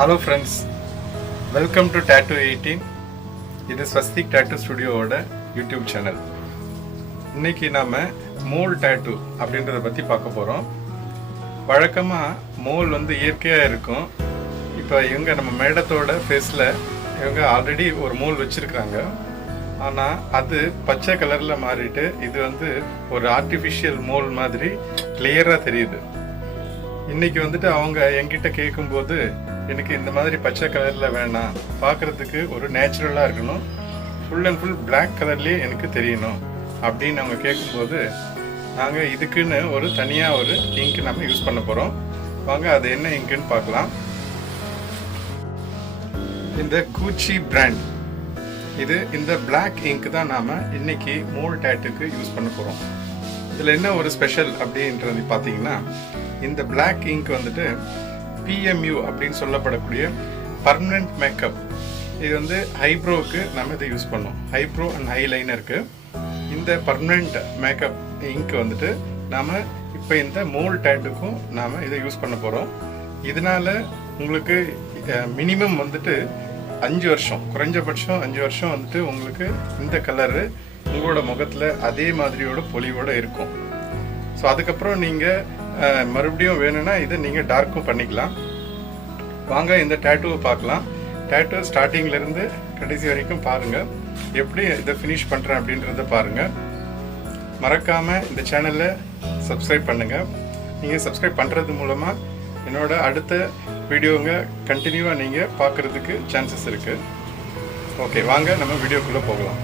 Hello friends, welcome to Tattoo 18. இது Swastik tattoo ஸ்டுடியோவோட YouTube channel. இன்னைக்கு நாம மோல் டாட்டூ அப்படின்றத பற்றி பார்க்க போகிறோம். வழக்கமாக மோல் இயற்கையாக இருக்கும். இப்போ இவங்க நம்ம மேடத்தோட ஃபேஸில் இவங்க ஆல்ரெடி ஒரு மோல் வச்சுருக்காங்க. ஆனால் அது பச்சை கலரில் மாறிட்டு இது ஒரு ஆர்டிஃபிஷியல் மோல் மாதிரி கிளியராக தெரியுது. இன்னைக்கு அவங்க என்கிட்ட கேட்கும்போது எனக்கு இந்த மாதிரி பச்சை கலரில் வேணாம், பார்க்குறதுக்கு ஒரு நேச்சுரலாக இருக்கணும், ஃபுல் அண்ட் ஃபுல் பிளாக் கலர்லேயே எனக்கு தெரியணும் அப்படின்னு அவங்க கேட்கும்போது நாங்கள் இதுக்குன்னு ஒரு தனியாக ஒரு இங்க் நம்ம யூஸ் பண்ண போகிறோம். வாங்க அது என்ன இங்க்குன்னு பார்க்கலாம். இந்த கூச்சி பிராண்ட் இந்த பிளாக் இங்க் தான் நாம் இன்னைக்கு மோல் டாட்டூக்கு யூஸ் பண்ண போகிறோம். இதில் என்ன ஒரு ஸ்பெஷல் அப்படின்றது பார்த்தீங்கன்னா, இந்த பிளாக் இங்க் PMU அப்படின்னு சொல்லப்படக்கூடிய பர்மனன்ட் மேக்கப். இது ஐப்ரோவுக்கு நம்ம இதை யூஸ் பண்ணோம். ஐப்ரோ அண்ட் ஐலைனருக்கு இந்த பர்மனன்ட் மேக்கப் இங்க் நாம் இப்போ இந்த மோல் டாட்டூக்கும் நாம் இதை யூஸ் பண்ண போகிறோம். இதனால உங்களுக்கு மினிமம் 5 வருஷம், குறைஞ்சபட்சம் 5 வருஷம் உங்களுக்கு இந்த கலரு உங்களோட முகத்தில் அதே மாதிரியோட பொலிவோட இருக்கும். ஸோ அதுக்கப்புறம் நீங்கள் மறுபடியும் வேணும்னா இதை நீங்கள் டார்க்கும் பண்ணிக்கலாம். வாங்க இந்த டேட்டூவை பார்க்கலாம். டேட்டூ ஸ்டார்டிங்லேருந்து கடைசி வரைக்கும் பாருங்கள். எப்படி இதை ஃபினிஷ் பண்ணுறேன் அப்படின்றத பாருங்கள். மறக்காமல் இந்த சேனலை சப்ஸ்கிரைப் பண்ணுங்கள். நீங்கள் சப்ஸ்கிரைப் பண்ணுறது மூலமாக என்னோட அடுத்த வீடியோங்க கண்டினியூவாக நீங்கள் பார்க்குறதுக்கு சான்சஸ் இருக்குது. ஓகே, வாங்க நம்ம வீடியோக்குள்ளே போகலாம்.